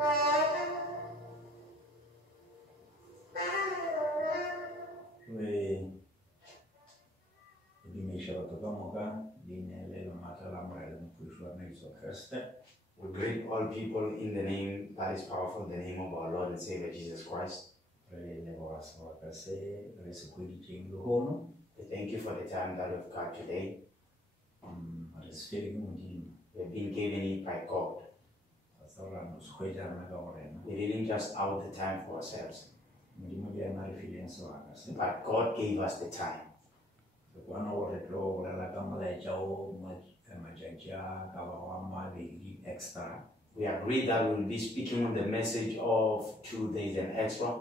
We greet all people in the name that is powerful, the name of our Lord and Savior Jesus Christ. We thank you for the time that we've got today. We've been given it by God. We didn't just out the time for ourselves, but God gave us the time. We agreed that we will be speaking on the message of 2 days and extra.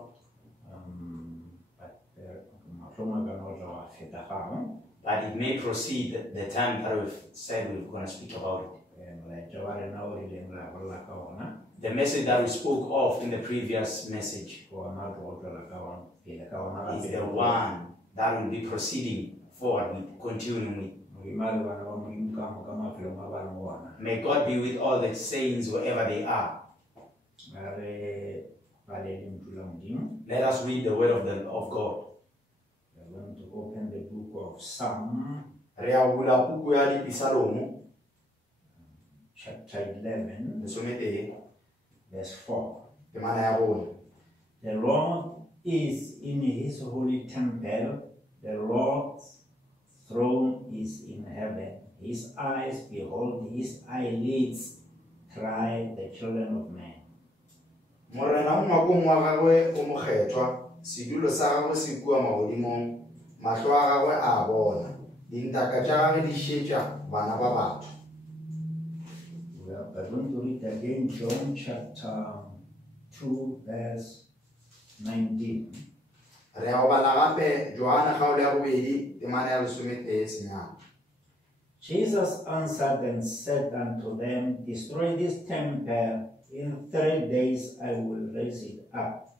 But it may proceed the time that we've said we're going to speak about it. The message that we spoke of in the previous message is the one that will be proceeding forward with, continuing with. May God be with all the saints wherever they are. Let us read the word of God. We are going to open the book of Psalm, chapter 11, verse 4. The Lord is in his holy temple. The Lord's throne is in heaven. His eyes behold, his eyelids try the children of men. We are going to read again John chapter 2 verse 19. Jesus answered and said unto them, destroy this temple, in 3 days I will raise it up.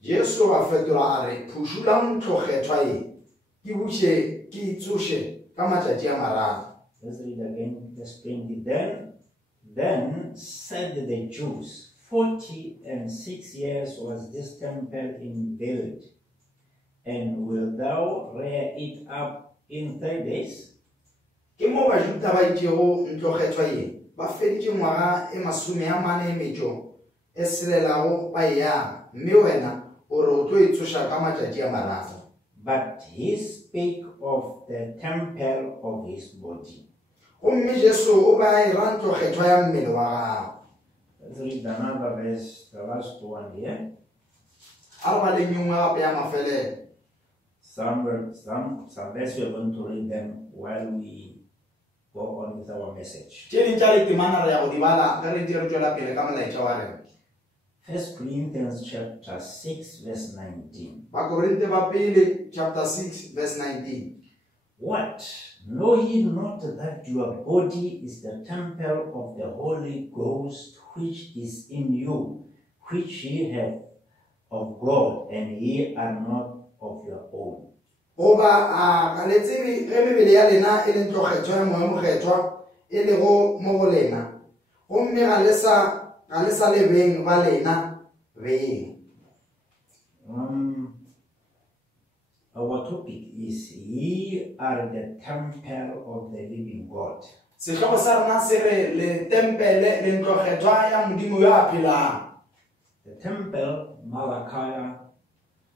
Let's read again verse 20. Then said the Jews, 46 years was this temple in build, and wilt thou rear it up in 3 days? But he spake of the temple of his body. Let's read another verse, the last one here. Some verse we are going to read them while we go on with our message. 1 Corinthians chapter 6 verse 19. Chapter 6 verse 19. What? Know ye not that your body is the temple of the Holy Ghost which is in you, which ye have of God, and ye are not of your own? Our topic is ye are the temple of the living God. The temple Malachi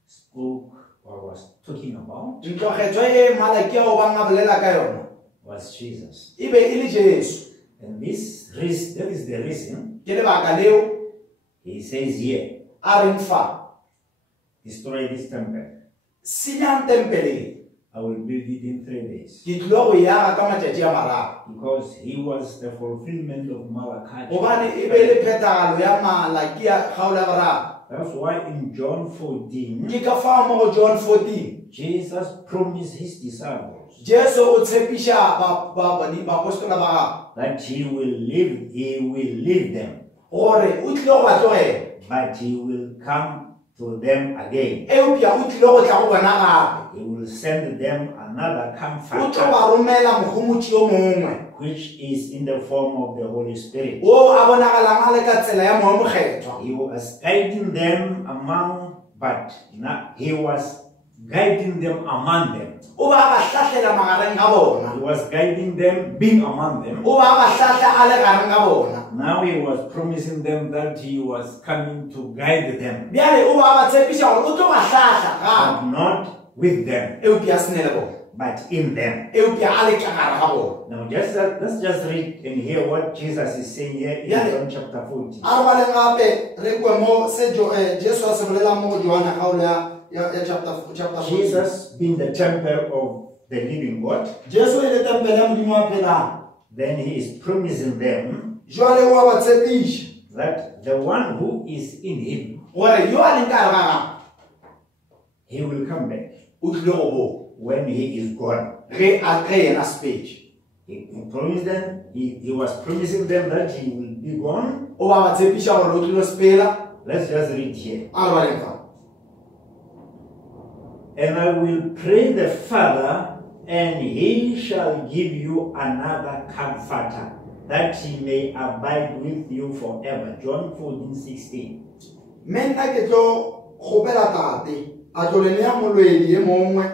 spoke or was talking about was Jesus. And this that is the reason he says here, destroy this temple. I will build it in 3 days. Because he was the fulfillment of Malachi. That's why in John 14, Jesus promised his disciples that he will leave them. But he will come to them again. eupša o tlile go tla go bona gape He will send them another o tlo comforter, ba romela mogomotši yo mongwe which is in the form of the Holy Spirit. wo a bonagalang a le ka tsela ya moya mokgethwa He was guiding them he was guiding them among them. o ba ba hlahlela magareng ga bona He was guiding them, being among them. o ba ba hlahla a le gareng ga bona Now he was promising them that he was coming to guide them, bjale o ba ba tshepiša gore o tlo ba hlahla gape but not with them, eupša a se ne le bona but in them. eupša a le ka gare ga bona Now let's just read and hear what Jesus is saying here in Yeah. John chapter 14. a re baleng gape re kwe mo se jesu a se bolelang mo go johana kgaolo ya chapter 14 Jesus being the temple of the living God, jesu e le tempele ya modimo wa phelang then he is promising them jwale o a ba tshepiša that the one who is in him, gore yo a leng ka gare ga gagwe he will come back o tlile go boa when he is gone. ge yena sepetše He promised them, he was promising them that he will be gone. o ba ba tshepiša gore o tlile sepela Let's just read here. a re baleng fa And I will pray the Father, and he shall give you another comforter, that he may abide with you forever. John 14:16. mme nna ke tlo kgopela tate a tlo le nea molwedi ye mongwe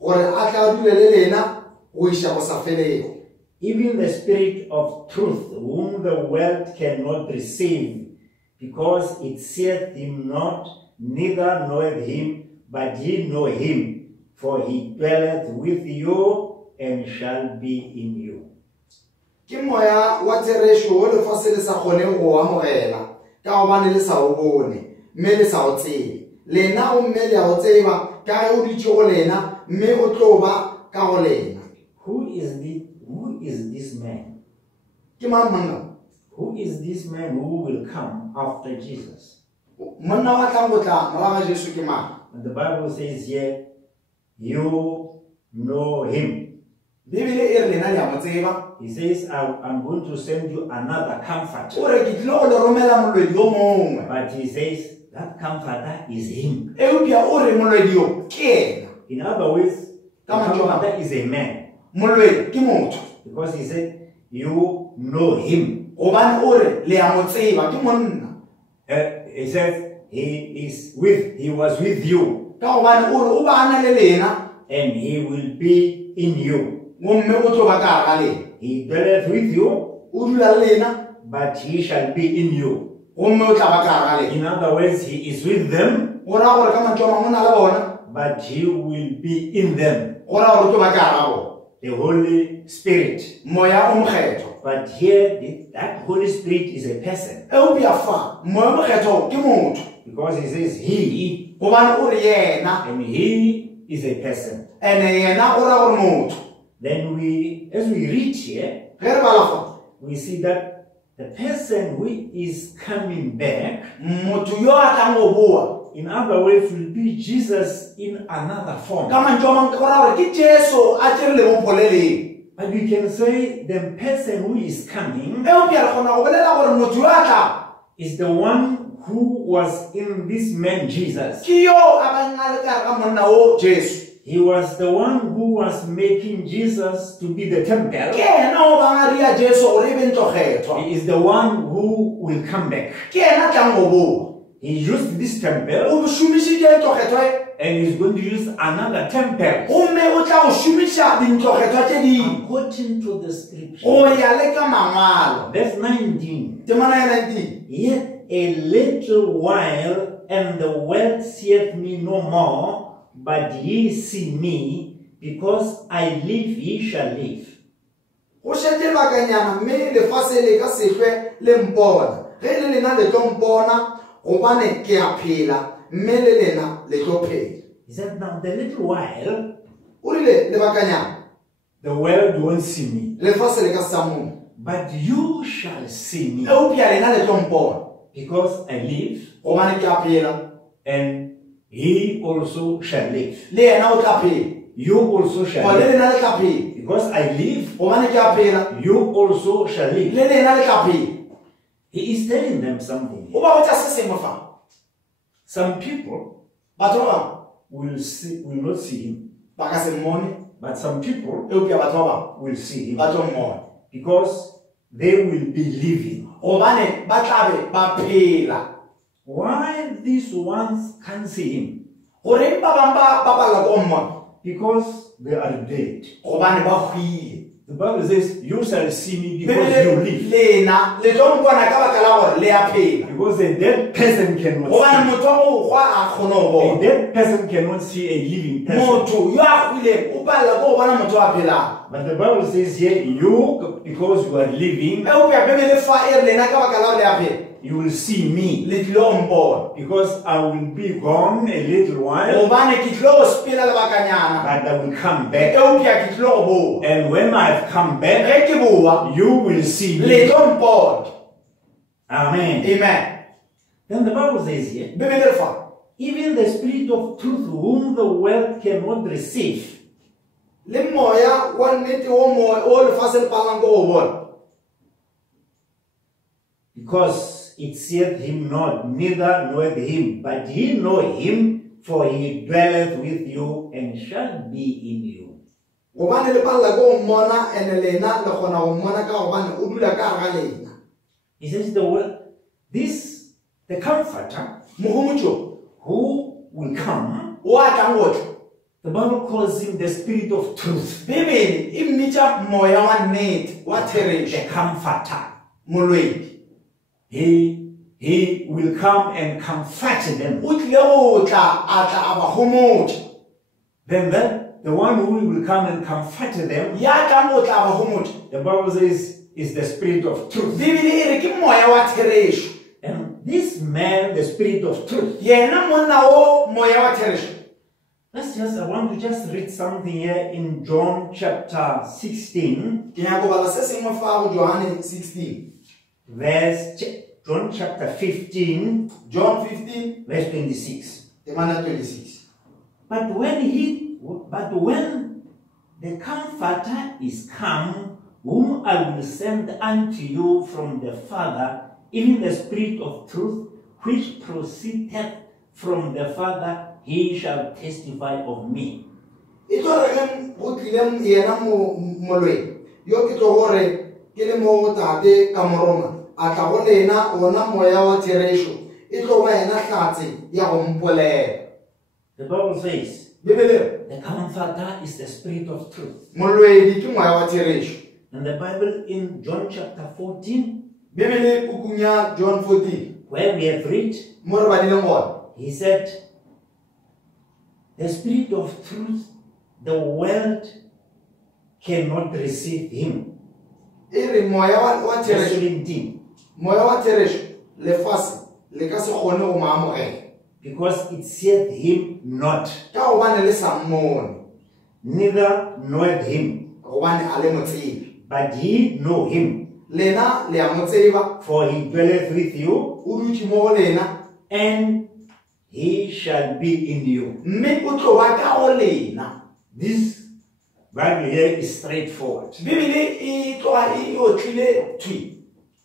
gore a tla dule le lena go iša go sa felego Even the Spirit of truth, whom the world cannot receive, because it seeth him not, neither knoweth him, but ye know him, for he dwelleth with you and shall be in you. ke moya wa therešo o lefase le sa kgoneng go amogela ka gobane le sa o bone mme le sa o tsebe lena o mme le a o tseba ka ge o ditše go lena mme o tlo ba ka go lena Who is this man? ke mang monna Who is this man who will come after Jesus? monna wa tlang go tla moraga jesu ke mang And the Bible says here, you know him. bibele e re lena le a mo tseba He says, I'm going to send you another comforter. o re ke tlile go le romela molwedi yo mongwe But he says, that comforter is him. eupša o re molwedi yo ke ena In other words, the Come on, John. comforter is a man. molwedi ke motho Because he said, you know him. gobane o re le a mo tseba ke monna He says, he was with you, ka gobane o re o ba a na le lena and he will be in you. gomme o tlo ba ka gare ga lena He dwelleth with you, o dula le lena but he shall be in you. gomme o tla ba ka gare ga lena In other words, he is with them, go raya gore ka mantho a mangwe o na le bona but he will be in them. go raya gore o tlo ba ka gare ga bona The Holy Spirit. moya o mokgetho But here, that Holy Spirit is a person. eupša fa moya o mokgetho ke motho Because he says he, gobane o re yena and he is a person. ene yena o raya gore motho Then as we read here, ge re bala fa we see that the person who is coming back, motho yo a tlang go boa in other words, will be Jesus in another form. ka mantho a mangwe go raya gore ke jesu a tšere le mopoleleng But we can say the person who is coming eupša re kgona go bolela gore motho yo a tlang is the one who was in this man Jesus. ke yo a bang a le kare ga monna o jesu He was the one who was making Jesus to be the ke temple. ena o bang a ria jesu gore e be ntlokgethwa He is the one who will come back. ke ena a tlang go boa He used this temple o šomišitše ntlokgethwa e and he's going to use another temple gomme o tla go šomiša dintlokgethwa tše dingwe according to the scripture. go ya le ka mangwalo Verse 19. temana ya 19 Yet a little while, and the world seeth me no more, but ye see me, because I live, ye shall live. go šete bakanyana mme lefase le ka sehlwe le mpona ge le lena le tlo mpona gobane ke a phela mme le lena le tlo phela He said, now the little while, o rile le bakanyana the world won't see me, lefase le ka sa mona but you shall see me, eupša lena le tlo mpona because I live, gobane ke a phela and he also shall live. le yena o tla phela You also go shall le live. lena le tla phela Because I live, gobane ke a phela you also shall live. le lena le tla phela He is telling them something. o ba botša se sengwe fa Some people batho ba will not see him, ba ka se mmone but some people eupša batho ba will see him ba tlo mmona because they will be living. gobane ba tlabe ba phela. Why these ones can't see him? Goreng ba bang ba palelwa ke go mmona? Because they are dead. Gobane ba hwile. The Bible says, you shall see me because you live. Lena le tlo mpona ka baka la gore le a phela. Because a dead person cannot Gobane see. motho wa go gwa a kgone go A bona. dead person cannot see a living person. Motho yo a hwileng o palelwa ke go bona motho a phelang. But the Bible says here, you, because you are living, Eupša Bebele fa e re lena ka baka la gore le a phela. you will see me. Le tlilo mpona. Because I will be gone a little while, Gobane ke tlilo go sepela lebakanyana. but I will come back. Eupša ke tlilo go boa. And when I've come back, Ge ke boa, you will see le me. tlo mpona. Amen. Amen. Then the Bible says here, Bebele re fa. even the Spirit of truth whom the world cannot receive, Le moya wa nnete o lefatshe le palang ke go bona. because it seeth him not, neither knoweth him, but ye know him, for he dwelleth with you and shall be in you. Gobane le palela ke go mmona ene lena le kgona go mmona ka gobane o dula ka gare ga lena. He says the Comforter Mohomotšo who will come, o a tlang go tla. the Bible calls him the Spirit of truth, Bebele e mmitša moya wa nnete wa therešo, the Comforter. molwedi. He will come and comfort them. O tlile go tla a ba homotša. Then the one who will come and comfort them, Ya tlang go tla ba homotša. the Bible says, is the Spirit of truth. Bebele e re ke moya wa therešo. And this man, the Spirit of truth, Yena monna o moya wa therešo. I want to just read something here in John chapter 16, Ke nyaka go bala se sengwe fa go Johane 16. John chapter 15, John 15, verse 26. Emana 26. But when the Comforter is come, whom I will send unto you from the Father, even the Spirit of truth, which proceedeth from the Father, he shall testify of me. E tlo re go tlile yena molwedi yo ke tlo gore ke le mo tate ka moroma a tla go lena ona moya wa therešo e tlo ba yena hlatse ya go mpolela. The Bible says, Bebele the Comforter is the Spirit of truth. molwedi ke moya wa therešo. And the Bible in John chapter 14, Bebele pukung ya John 14 where we have read, mo re badileng gona. he said, the Spirit of truth, the world cannot receive him. E re moya wa Verse therešo 17. moya wa therešo lefatshe le ka se kgone go maamogela Because it seeth him not, ka gobane le sa mmone neither knoweth him, gobane a le motsebe. but ye know him, Lena le a mo tseba, for he dwelleth with you, o dutse mo go lena, and he shall be in you. mme o tlo ba ka go lena. This Bible here is straightforward. Bibele e tloga e otlile twi.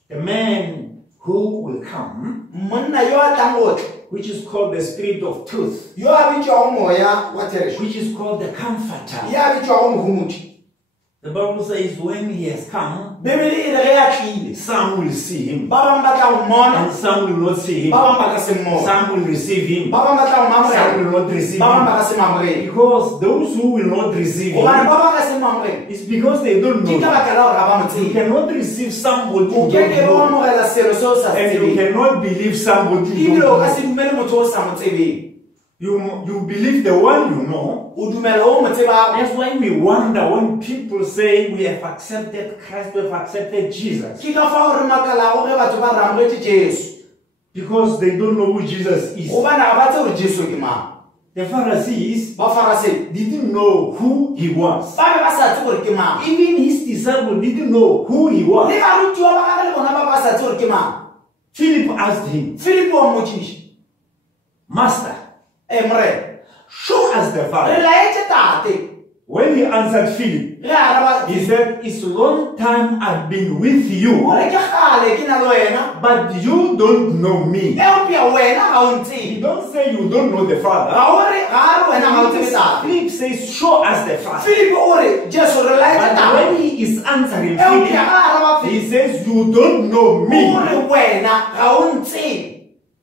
The man who will come, Monna yo a tlang go tla, which is called the Spirit of truth, yo a bitšwago moya wa therešo, which is called the Comforter. ya bitšwago mohomotši. The Bible says when he has come, Bibele e re ge a tlile, some will see him, ba bang ba tla go and mmona, some will not see him. ba bang ba ka se mmona, Some will receive him, ba bang ba tla go some mamogela, will not receive ba bang ba him. ka se mamogele. Because those who will not receive Gobane him, ba bang ka se mamogele, it's because they don't ke ka know. baka la gore ga ba mo You tsebe. cannot receive somebody O you ke don't ke go know, amogela selo se o sa se and you tsebeng. cannot believe somebody you Ebile o don't ka know. se dumele motho o sa mo tsebeng. You believe the one you know. O dumela o mo tsebang. That's why we wonder when people say we have accepted Christ, we have accepted Jesus, Ke ka fa gore makalago ge batho ba re amogetse Jesu. because they don't know who Jesus is. Gobane ga ba tse gore Jesu ke mang. The Pharisees Bafarisi didn't know who he was. ba be ba sa tse gore ke mang. Even his disciples didn't know who he was. Le barutiwa ba gagwe le bona ba ba sa tse gore ke mang. Philip asked him, Filipo wa mmotšiša, Master, morena, show us the re Father, laetse tate, when he answered Philip, he said, it's a long time I've been with you, but you don't know me. He don't say you don't know the Father. Philip says, show us the Father. But when he is answering Philip, he says, you don't know me.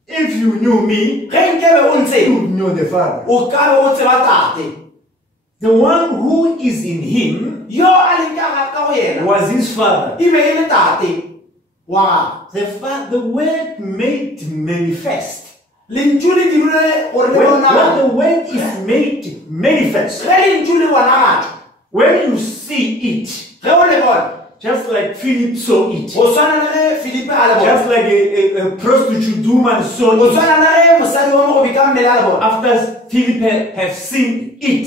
If you knew me, you know the Father. The one who is in him was his Father. The word made manifest. When the word is made manifest, when you see it, just like Philip saw it, just like a prostitute woman saw it, after Philip had seen it,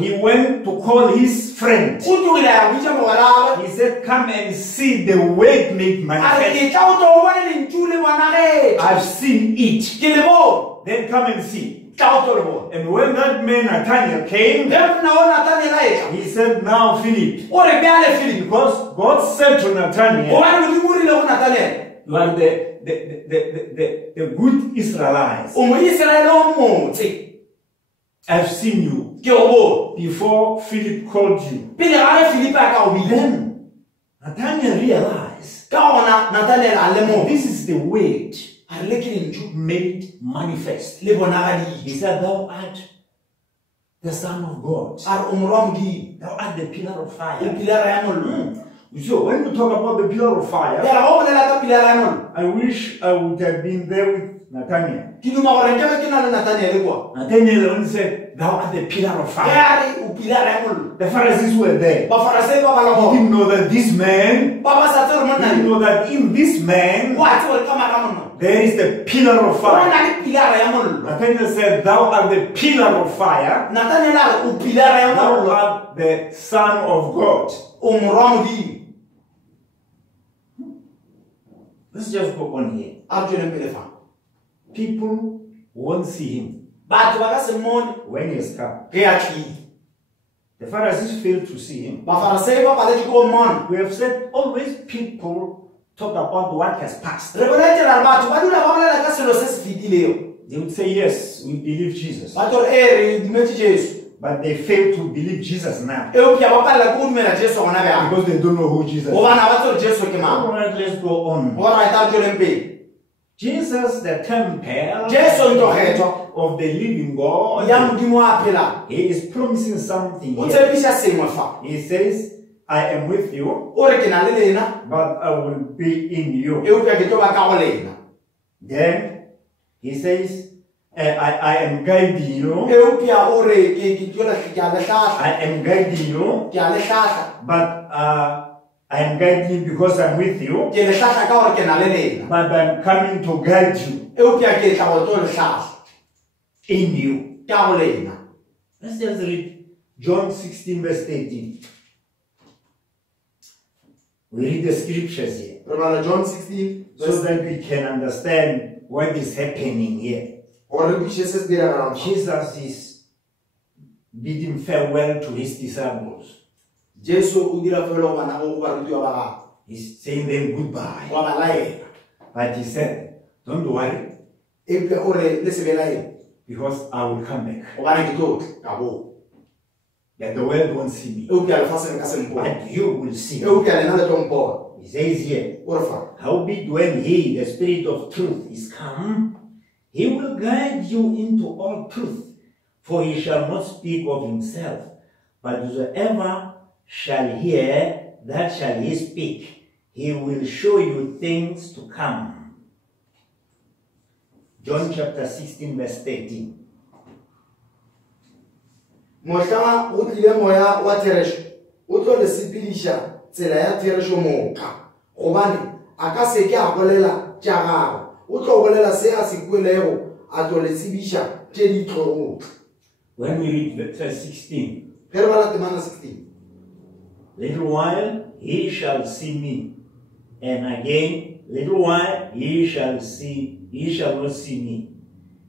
he went to call his friend. He said, come and see the word made manifest. I've seen it. Then come and see. And when that man Nathaniel came, he said, now Philip, because God said to Nathaniel, you are the good Israelites. I've seen you before Philip called you. Then Nathaniel realized this is the word made manifest. He said, thou art the Son of God. Thou art the pillar of fire. So when you talk about the pillar of fire, I wish I would have been there with Nathaniel. Nathaniel only said, thou art the pillar of fire. The Pharisees were there. He didn't know that this man, he didn't know that in this man, there is the pillar of fire. Nathaniel said, thou art the pillar of fire. Thou art the Son of God. Let's just go on here. People won't see him when he has come. The Pharisees failed to see him. We have said always people talk about what has passed. They would say, yes, we believe Jesus. But they fail to believe Jesus now. Because they don't know who Jesus is. Alright, let's go on. Jesus, the temple of the living God, he is promising something here. He says, I am with you, but I will be in you. Then he says, I am guiding you. I am guiding you, but I am guiding you because I'm with you. But I'm coming to guide you in you. Let's just read John 16 verse 18. We read the scriptures here. John 16 so that we can understand what is happening here. Jesus is bidding farewell to his disciples. He's saying them goodbye. But he said, don't worry, because I will come back. That the world won't see me, but you will see me. He says here, howbeit when he, the Spirit of truth, is come, he will guide you into all truth, for he shall not speak of himself, but whosoever shall hear, that shall he speak. He will show you things to come. John chapter 16 verse 13. Mohlala o tlile moya wa theresho o tlo le sepilisha tsela ya theresho moka gobane a ka se ke a bolela tša gagwe o tlo bolela se a se kwelego a tlo le tsebisha tše di tlhogo. When we read verse 16, ge re bala temana 16, little while he shall see me, and again little while he shall not see me,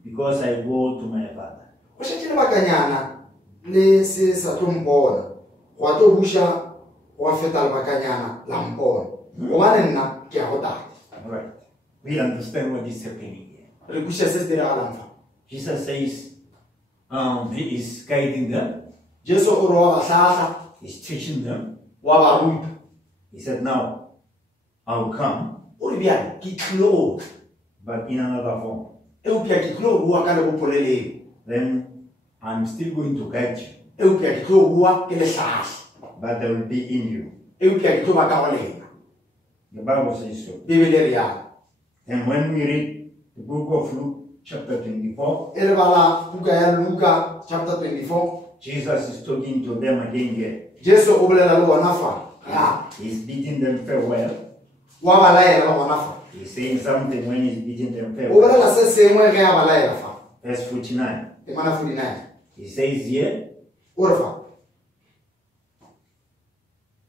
because I go to my Father. go šetše lebakanyana le se sa tlo mpona wa tlo busha wa feta lebakanyana la mpona gobane nna ke a go tate. Right. We understand what is happening here. Re busha se se diragalang fa. Jesus says, he is guiding them. Jesu o re wa ba tlhaga, He's teaching them. wa ba ruta. He said, now, I'll come, O re bjale ke tlilo but in another form. eupša ke tlo bua ka lebopolo leo, Then I'm still going to guide you, eupša ke tlo bua ke lehlahla, but they will be in you. eupša ke tlo ba ka go lena. The Bible says so. Bibele re yana. And when we read the book of Luke, chapter 24, E re bala buka ya Luka chapter 24, Jesus is talking to them again here. Jesu o bolela le bona fa. Ya, He's bidding them farewell. wa ba laela le bona fa. He's saying something when he's bidding them O farewell. bolela se sengwe ge ya ba laela fa. Verse 49. Temana 49. He says here, O re fa.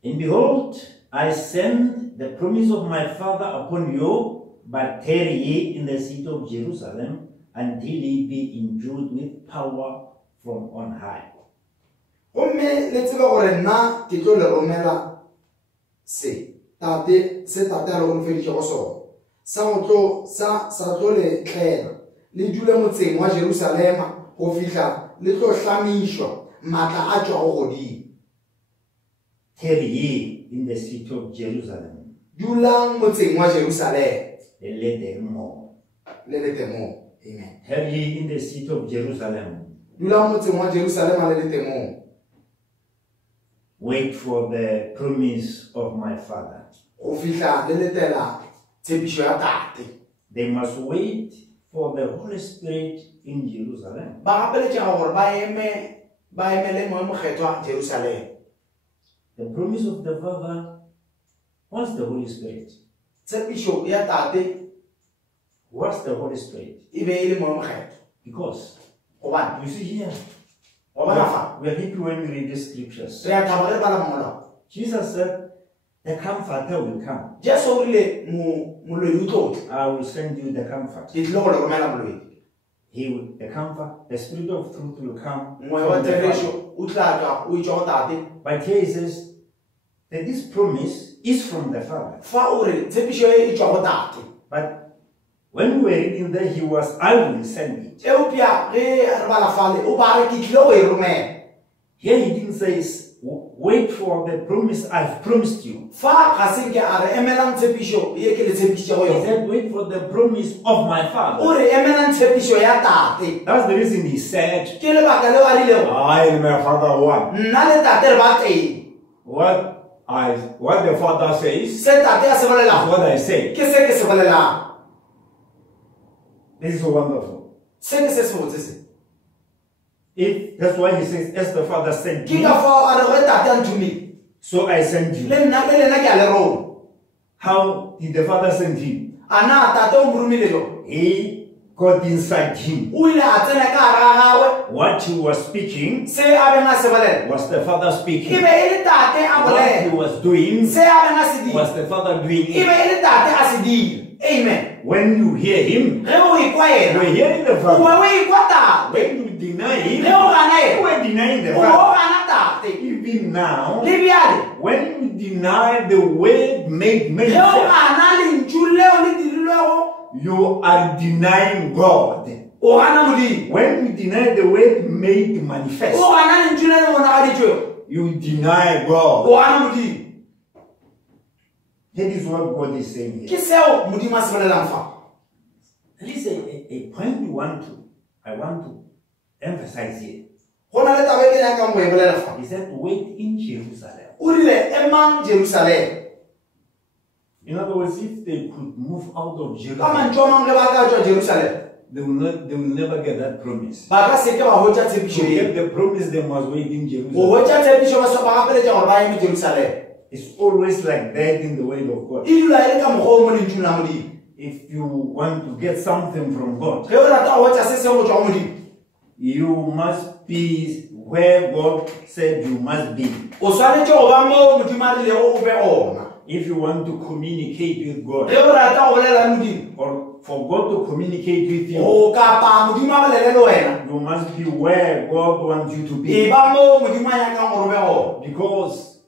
and behold, I send the promise of my Father upon you, but tarry ye in the city of Jerusalem until ye be endued with power from on high. Gomme le tsebe gore nna ke tlo le romela se tate a le go nfeditše go sona sa tlo le tlela le dule motseng wa Jerusalema go fihla le tlo hlamišwa maatla a tšwa go godimo. Tarry ye in the city of Jerusalem, Dulang motseng wa Jerusalem and let them know. le lete moo. Amen. Tarry ye in the city of Jerusalem, Dulang motseng wa Jerusalema le lete moo. wait for the promise of my Father. Go fihla le letela tshepišo ya tate. They must wait for the Holy Spirit in Jerusalem. Ba gapeletša gore ba emele moe mokgethwa Jerusalem. The promise of the Father was the Holy Spirit. Tshepišo ya tate What's the Holy Spirit? e be e le moe mokgethwa. Because Gobane you see here, go bona fa we are happy when we read the scriptures. re a thaba ge re bala molao. Jesus said, the Comforter will come. Jesu o rile moloi o tlo tla. I will send you the Comforter. Ke tlile go le romela moloi. He will, the Comfort, the Spirit of Truth will come. Moe wa from the Father. therešo o tla tšwa o itšwa go tate. But here he says that this promise is from the Father. Fa o re tshepišo e tšwa go tate. But when we were reading there, he was, I will send it. Eupša ge re bala fale o ba re ke tlile go e romela. Here he didn't say, wait for the promise I've promised you. Fa ga se ke a re emelang tshepišo ye ke le tshepišitše go He yona. said, wait for the promise of my Father. O re emelang tshepišo ya tate. That's the reason he said, Ke lebaka leo a rilego. I and my Father one. Nna le tate re ba teng. What the Father says, Se tate a se is bolelago what I say. ke se ke se bolelang. This is so wonderful. Se ke se se botse se. That's why he says, as the Father sent Ke me, ka fao a re ge tate a nthomile. so I sent you. Le nna le lena ke a le roma. How did the Father send him? A na tate o mo romile jo. He got inside him. O ile a tsena ka gare ga gagwe. What he was speaking Se a beng a se bolela. was the Father E speaking. be e le tate a What he bolela. was doing Se a beng a se dira. was the Father doing E be it. e le tate a se dira. Amen. When you hear him, Ge o ikwa you are yena. hearing the O Father. be o ikwa tate. When you deny him, Ge o gana you yena. are denying the O be o Father. gana tate. Even now, Le bjale. when you deny the word made Ge o manifest, gana lentšu leo le dirilwego. you are denying God. O gana Modimo. When you deny the word made manifest, O gana lentšu le le bonagaditšwego. you deny God. O gana Modimo. That is what God is saying Ke here. seo Modimo a se bolelang fa. There is a point I want to emphasize here. Go na le taba e ke nyakang go e bolela fa. He said, wait in Jerusalem. O rile emang Jerusalem. In other words, if they could move out of Ka Jerusalem, mantšu a mangwe ge ba ka tšwa Jerusalem. they will never get that promise. Ba ka se ke ba hwetša To tshepišo get ye. the promise, they must wait in Go Jerusalem. hwetša tshepišo ba gapeletša gore ba eme Jerusalem. It's always like that in the word of God. E dula e le ka mokgwa o mo lentšung la Modimo. If you want to get something from God, Ge o rata go hwetša se sengwe go tšwa go Modimo, you must be where God said you must be. o swanetše go ba mo Modimo a rilego o be gona. If you want to communicate with God Ge o rata go bolela le Modimo, or for God to communicate with you, o kapa modimo a bolele le wena you must be where God wants you to e be. ba mo modimo a nyakang gore o be gone. Because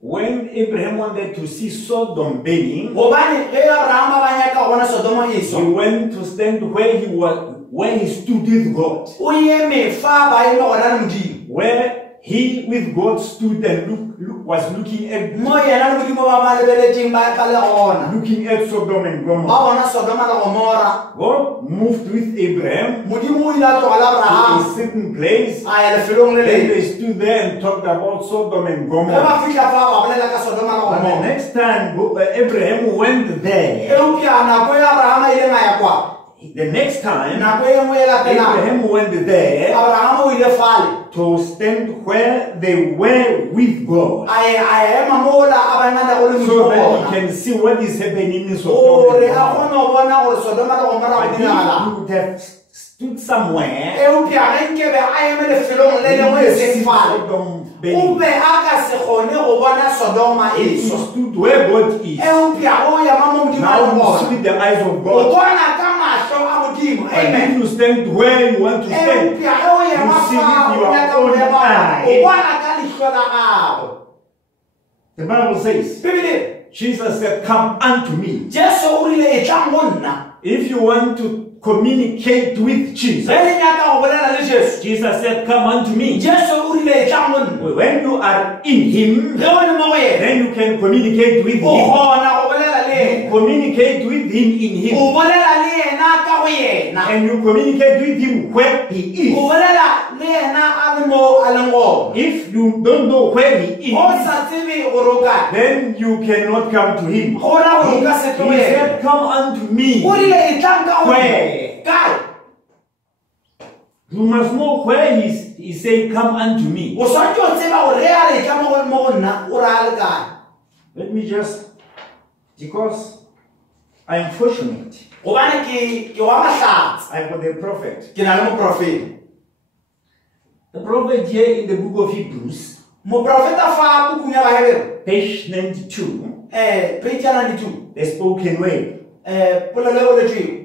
when Abraham wanted to see Sodom burning, gobane ge Abraham ba nyaka go bona Sodoma e he swa went to stand where he was, where he stood with God. o eme fa ba eme gona le modimo Where he with God stood and was looking at mo yena le modimo ba ba lebeletseng ba le gona Sodom and ba Gomorrah. bona Sodoma le Gomora. God moved with Abraham modimo o ile a tlogela to Abraham a certain place. a ya lefelong le Then le they stood there and talked about Sodom and ge Gomorrah. ba fitlha fa ba bolela ka Sodoma le And the Gomora. next time Abraham went there, eupša nako e Abraham a ileng a ya kwa the next time nako e nngwe e latelang Abraham went there Abraham o ile fale to stand where they were with God, a ema mola a ba nana go le so that he modimo can see what is happening in Sodom gore and a Gomorrah. kgone go bona gore Sodoma le Gomora But go he dinagala would have stood somewhere eupša ge nkebe a eme lefelong le lengwe e seng fale Sodom o burning. be a ka se kgone go bona Sodoma e He swa stood where God is. eupša o ema mo modimo a le Now you gona see with the eyes of o God. bona ka mahlo a modimo But amen if you stand where you want to stand, eupša ge o ema you see fa with o your nyaka go own ema eye. o bona ka leihlo la gago the Bible says, bibele Jesus said, "Come unto me." Jesu o rile e tlang go nna If you want to communicate with Jesus, ge le nyaka go bolela le Jesu Jesus said, "Come unto me." Jesu o rile e tlang go nna When you are in Him, ge o le mo go yena then you can communicate with o Him. kgona go bolela le yena Communicate with Him in Him, o bolela le yena ka go yena and you communicate with Him where He o is. bolela le yena a le mo a leng gona If you don't know where He o is, sa tsebe gore o kae then you cannot come to Him. go ra gore o ka se tlo He yena said, "Come unto me." o rile e tlang ka go Where? nna kae You must know where He said, "Come unto me." o swantse o tseba gore ge a re tla mo go nna o ra le kae Let me just, because I am fortunate, gobane ke wa mahlatse I got a prophet. ke na le moprofeta The prophet here in the book of Hebrews, moprofeta fa pukung ya bahebere page 92, page ya 92 the spoken word. polelo e boletsweng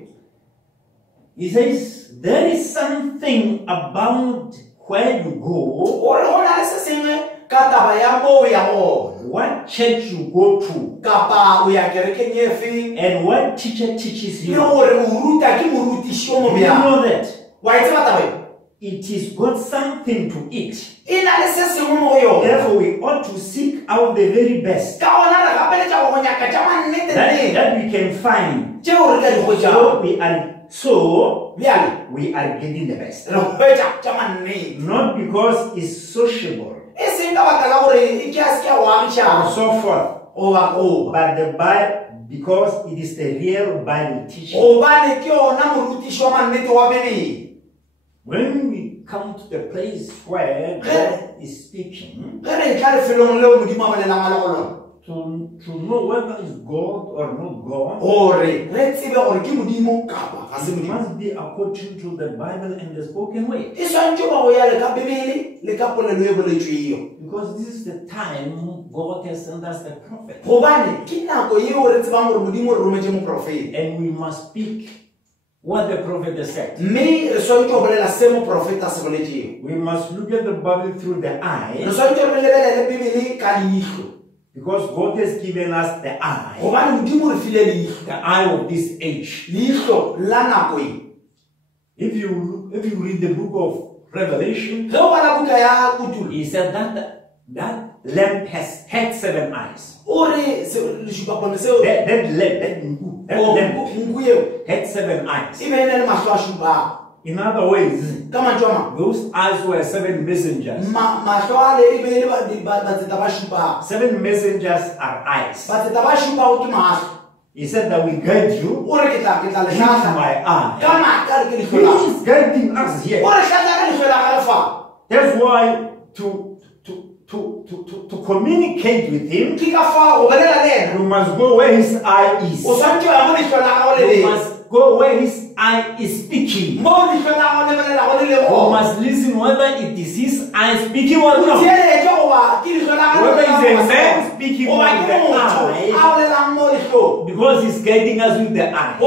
He says, there is something about where you go, gore go na le se sengwe ka taba ya mo o ya gona what church you go to, kapa o ya kerekeng e feng and what teacher teaches le you. gore o ruta ke morutiši o mo Do you bjang know that wa e tseba taba e it is got something to eat? e na le se sengwe mo go yona Therefore, we ought to seek out the very best ka gona re gapeletša go nyaka tša mannete that we can find. tšeo re ka di hwetšago So bjale we are getting the best. re hwetša tša mannete Not because it's sociable e seng ka baka la gore e ke a se ke a go or agišago so forth, goba goba but the Bible, because it is the real Bible teaching. gobane ke yona morutiši wa mannete wa bebele When we come to the place where God is speaking, ge re tla lefelong leo modimo a bolelang a le go lona to know whether it's God or not God, gore re tsebe gore ke modimo kapa ga se it modimo must be according to the Bible and the spoken word. e swantse ba go ya le ka bebele le ka polelo e boletswego Because this is the time God has sent us the prophet. gobane ke nako yeo re tsebang gore modimo re rometse moprofeta And we must speak what the prophet has said. mme re swantse go bolela se moprofeta se boletsego We must look at the Bible through the re eyes, swantse re lebelele bebele ka leihlo because God has given us the eye, gobane modimo re file leihlo the eye of this age. leihlo la nako e If you read the book of Revelation, ge o bala buka ya kutulo he said that lamp had 7 eyes. o re lešupapone seo That lamp nku eo had 7 eyes. e be e na le mahlo a šupago In other ways, ka mantšu a mang those eyes were 7 messengers. mahlo a le e be e le batseta ba šupago 7 messengers are eyes. batseta ba šupago ke mahlo He said that we guide you o re ke tla with letlhatla my eye. ka maaka re ke He leihlo la is guiding us here. o re hlatla ka leihlo la gale fa That's why to communicate with him, ke ka fa go bolela le ena you must go where his eye is. o swantse wa mo leihlo la gago le You le must go where his eye is speaking. You must listen whether it is his eye speaking or not. Whether it's a man speaking or the eye, because he's guiding us with the eye.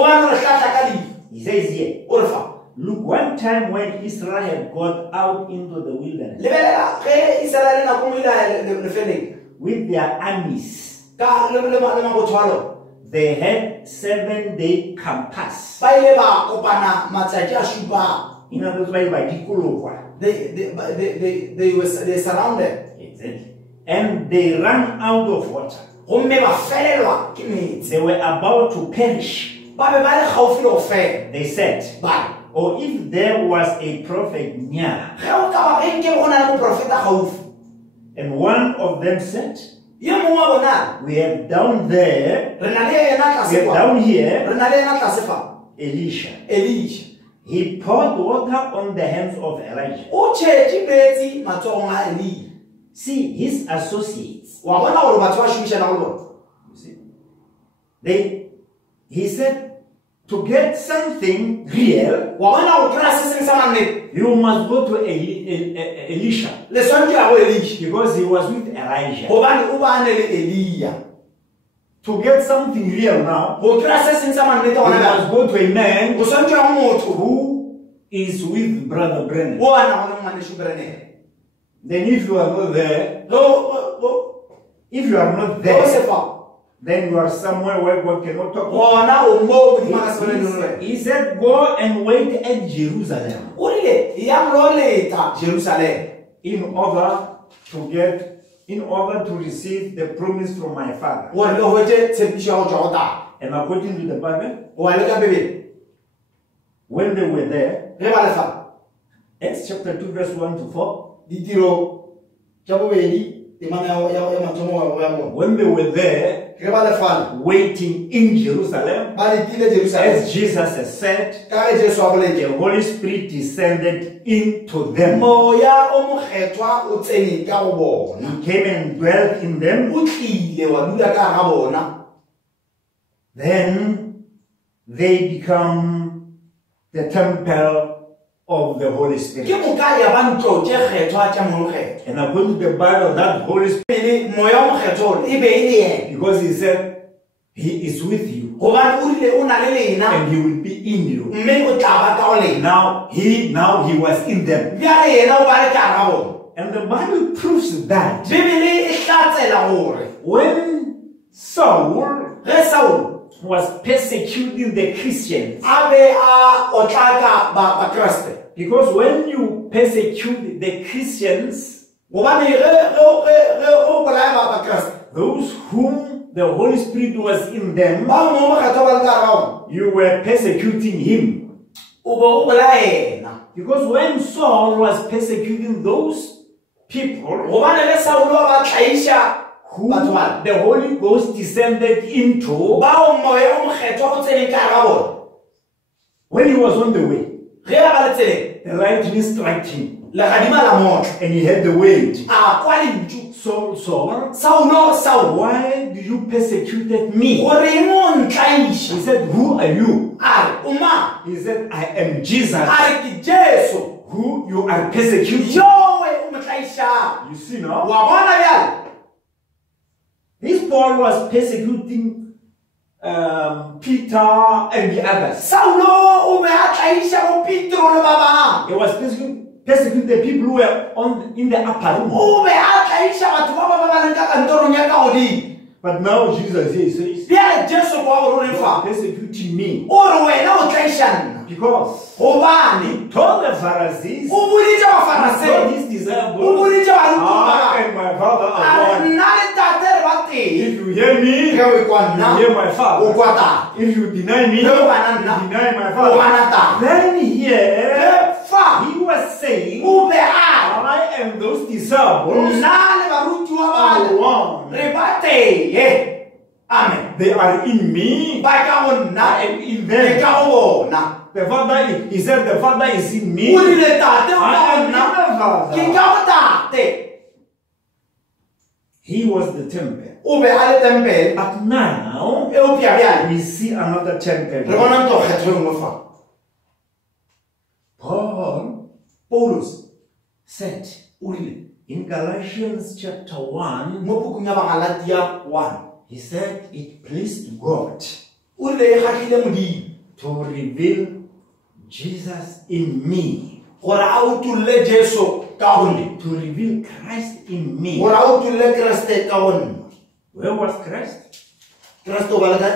He says here, look, one time when Israel had gone out into the wilderness with their armies, they had 7-day compass. In other words, they were surrounded. Exactly. And they ran out of water. They were about to perish. They said, or if there was a prophet near, and one of them said, we have down there, we have down here, Elisha. He poured water on the hands of Elijah. See, his associates, he said, to get something real, you must go to Elisha, because he was with Elijah. To get something real now, you must go to a man who is with Brother Brennan. Then if you are not there, then you are somewhere where God cannot talk. He said, go and wait at Jerusalem in order to receive the promise from my Father. And according to the Bible, when they were there, Acts chapter 2 verse 1 to 4, when they were there, waiting in Jerusalem, as Jesus has said, the Holy Spirit descended into them. He came and dwelt in them. Then they become the temple of the Holy Spirit. And according to the Bible, that Holy Spirit, because he said, he is with you, and he will be in you. Now he was in them. And the Bible proves that when Saul was persecuting the Christians, because when you persecute the Christians, those whom the Holy Spirit was in them, you were persecuting him. Because when Saul was persecuting those people who the Holy Ghost descended into, when he was on the way, the lightning struck him, and he had the wind. Saul, why do you persecute me? He said, who are you? He said, I am Jesus, who you are persecuting. You see now? This Paul was persecuting Peter and the others. He was persecuting the people who were in the upper room. But now Jesus says, you are persecuting me. Because he told the Pharisees, he told his disciples, I and my Father are one. If you hear me, you hear my Father. If you deny me, you deny my Father. Then here, he was saying, I and those disciples are one. Amen. They are in me, I am in them. The Father, he said, the Father is in me, I am in the Father. He was the temple. O be a le temple. But now, Eupia we see another temple. re bona ntlo kgetho engwe fa. Paulus said in Galatians chapter 1, mo bukung ya Bagalatia 1, he said it pleased God o rile e gatlile Modimo to reveal Jesus in me, gore a utulle Jesu ka go nna, to reveal Christ in me. gore a utulle Kriste ka go nna. Where was Christ? Kriste o ba le kae?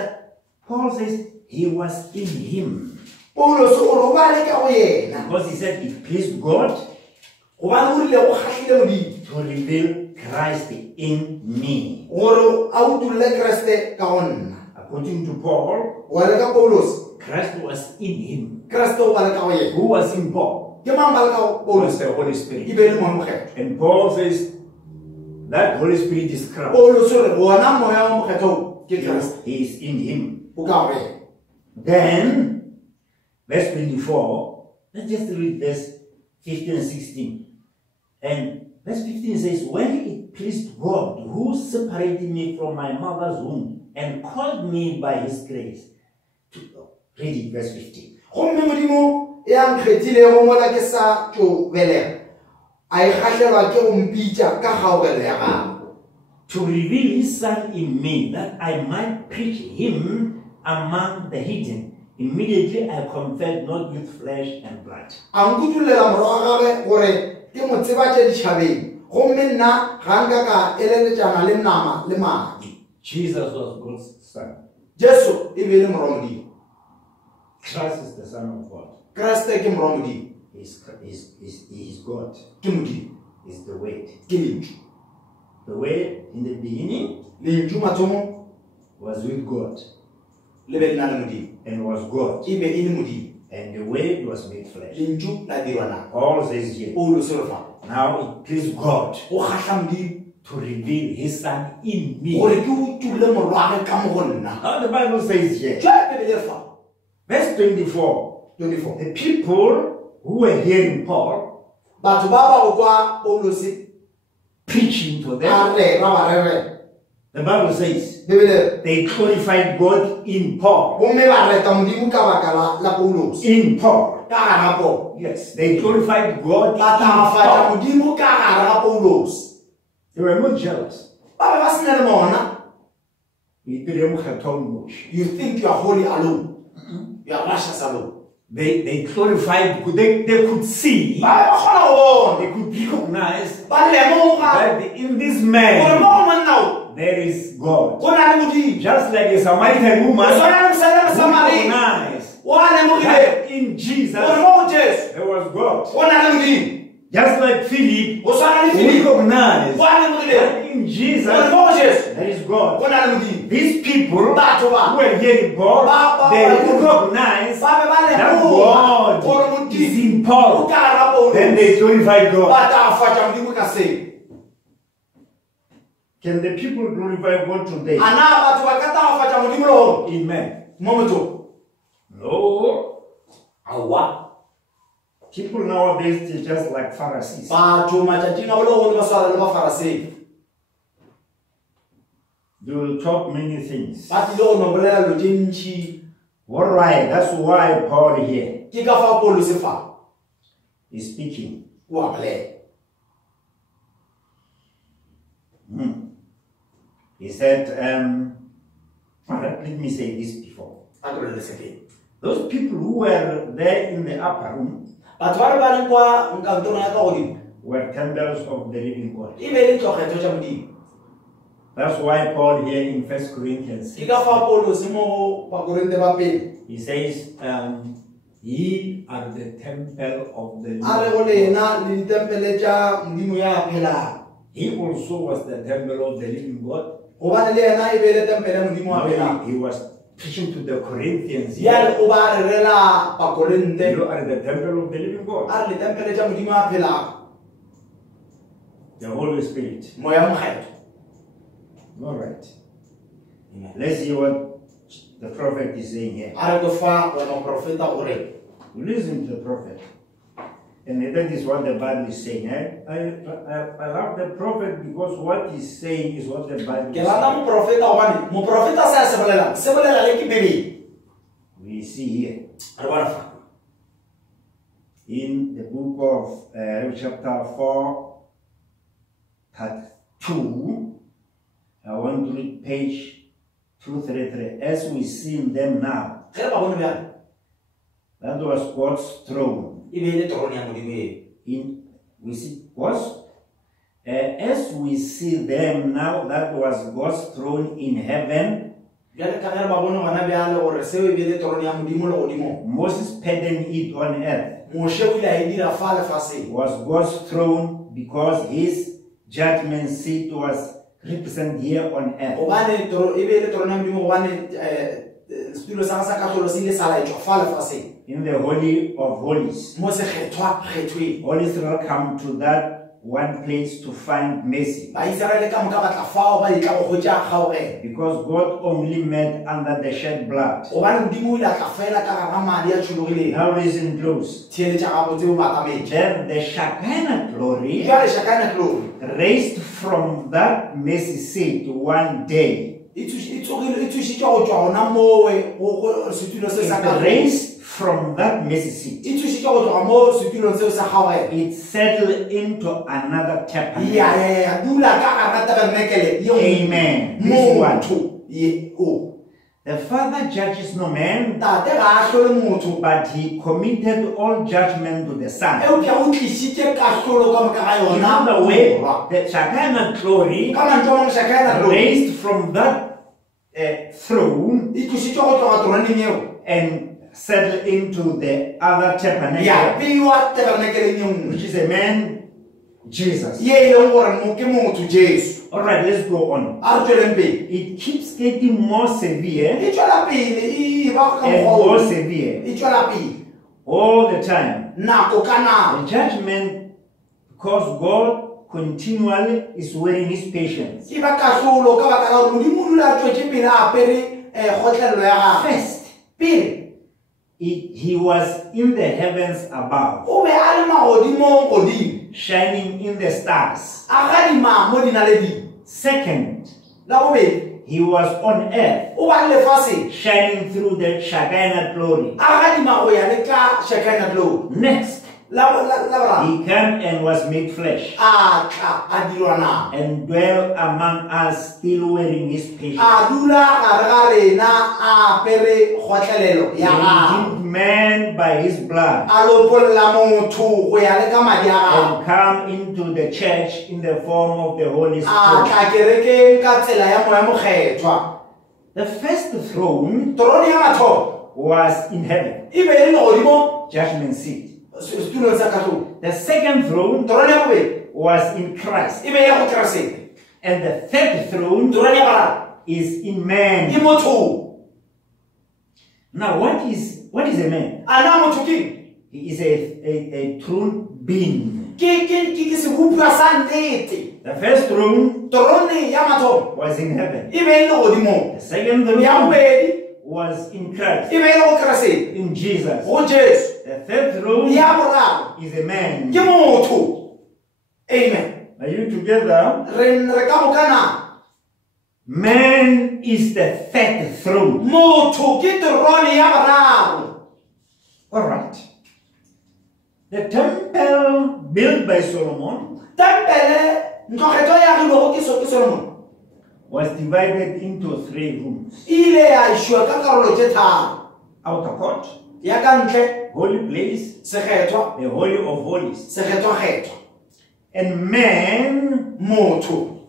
Paul says he was in him. Paulos o re o ba le ka go yena, Because he said it pleased God gobane o rile go gatlile Modimo to reveal Christ in me. gore a utulle Kriste ka go nna. According to Paul, Wa le ka Paulos, Christ was in him. Kriste o ba le ka go yena. Who was in Paul? Ke mang ba le ka go Paul was Paulos? the Holy E Spirit. be le moamogelo. And Paul says that Holy Spirit is Christ. Paulos o re wona moya wa mokgetho ke Kriste He is in him. o ka go yena. Then, verse 24, let's just read verse 15 and 16. And verse 15 says, when it pleased God, who separated me from my mother's womb and called me by his grace. Read it, verse 15. Gomme Modimo e a nkgethilego mola ke sa tšo belega, a e kgatlhelwa ke go mpitša ka kgaogelo ya gago, To reveal his son in me, that I might preach him among the hidden. Immediately I confessed, not with flesh and blood. a nkutullela morago wa gage gore ke mo tsebatše ditšhabeng, gomme nna ga nka ka eleletšana le nama le madi. Jesus was God's son. Jesu e be le morwa Modimo, Christ is the Son of God. Kriste ke morwa Modimo, He is God. ke Modimo, Is the Word. ke lentšu. The Word in the beginning Lentšu mathomo was with God le be le na le Modimo, and was God. e be e le Modimo, And the Word was made flesh. lentšu la dirwa nama. Paul says here, Paulos o re fa now it pleased God o kgatlha Modimo to reveal his son in me. gore ke utule morwage ka mo go nna. Now the Bible says here, Tšwa Bibele e re fa verse 24, 24. the people who were hearing Paul Batho ba ba go kwa Paulos preaching to a them, rera ba rere. the Bible says Bibele they glorified God in Paul. gomme ba reta Modimo ka baka la Paulos. In Paul. Ka gara Paul. Yes, they glorified God Ba in tagafatša Paul. Modimo ka gara Paulos. They were not jealous. Ba be ba se na le bona. You You think you are holy alone. You are righteous alone. They glorified God. They could see, Ba be ba kgona go they bona. could recognize Ba lemoga that in this gore man mo go monna o there is God. go na le Modimo. Just like a Samaritan O woman swana le mosadi wa Mosamari. recognized Wa lemogile that in Jesus gore mo go Jesu there was God. go na le Modimo. Just like Philip O swana le Filipo. recognized Wa lemogile that in Jesus gore mo go Jesu there is God. go na le Modimo. These people Batho who ba were hearing Paul, they recognize ba be ba that lemoga gore God is Modimo in o Paul. ka gara Paulos. Then they glorified God. Ba tagafatša Modimo ka seo. Can the people glorify God today? A na batho ba ka tagafatša Modimo le gore Amen. mo mothong? No. Aowa. People nowadays are just like Pharisees. Batho matšatšing a go le gone ba swara le Bafaraseng. They will talk many things. Ba tlile go nobolela dilo tše ntšhi. All right, that's why Paul here Ke ka fa Paulos fa is speaking. o a bolela. He said, let me say this before. A ke bolele sekeng. Those people who were there in the upper room Batho ba re ba leng kwa nkantorong ya ka godimo were temples of the living God. e be le tlogekgetho tša Modimo. That's why Paul here in 1 Corinthians Ke ka fa Paulos mo Bakorinte ba pele he says, ye are the temple of the living a re go le God. ena le ditempele tša Modimo ya phelang. He also was the temple of the living God. Gobane le ena e be le tempele ya Modimo wa phelang. Now he was preaching to the Corinthians. Bjale o ba re rela Bakorinte You are the temple of the living God. a re le tempele tša Modimo ya phelang. The Holy Spirit. Moya mokgetho. All right. Let's see what the prophet is saying here. A re ke fa wena moprofeta o reng. Listen to the prophet. And that is what the Bible is saying. I love the prophet because what he's saying is what the Bible is saying. We see here in the book of chapter 4, part 2, I want to read page 233. As we see them now, that was God's throne. We see God's, as we see them now, that was God's throne in heaven. Moses patterned it on earth. Was God's throne because his judgment seat was represented here on earth. In the Holy of Holies. Holy Israel come to that one place to find mercy. Because God only met under the shed blood. Now listen close. Then the Shekinah glory raised from that mercy seat one day. It raised from that mercy seat. It settled into another tabernacle. Amen. This one. The Father judges no man, but he committed all judgment to the Son. In other way, the Shekinah glory raised from that throne and settled into the other tabernacle, which is a man, Jesus. Alright, let's go on. It keeps getting more severe and more severe all the time. The judgment, because God continually is wearing his patience. First, he was in the heavens above, shining in the stars. Second, he was on earth, shining through the Shekinah glory. Next, he came and was made flesh and dwelt among us, still wearing his patience. He redeemed man by his blood and come into the church in the form of the Holy Spirit. The first throne was in heaven, judgment seat. The second throne was in Christ, and the third throne is in man. Now, what is a man? He is a throne being. The first throne was in heaven. The second throne was in Christ, in Jesus. The third throne is a man. Amen. Are you together? Man is the third throne. Alright. The temple built by Solomon was divided into 3 rooms. Outer court, holy place, the Holy of Holies. And man also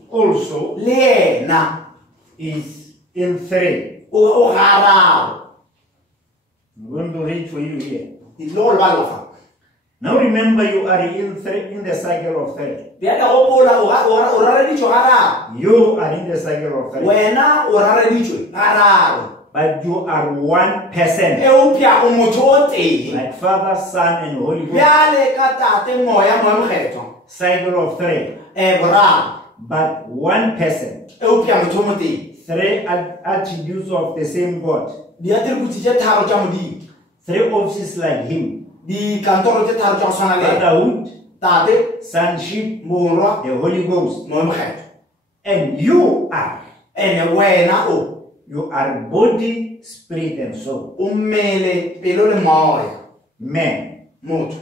is in 3. I'm going to read for you here. Now remember, you are in the cycle of 3. You are in the cycle of 3. But you are one person, like Father, Son, and Holy Ghost. Cycle of 3. But one person. 3 attributes of the same God. three offices like him: dikantoro tse tharo tsa go tshwana le fatherhood, tate, sonship, borwa, the Holy Ghost. moemogelo. And you are. Ene wena You are body, spirit, and soul. o mmele, pelo le moya. Man Motho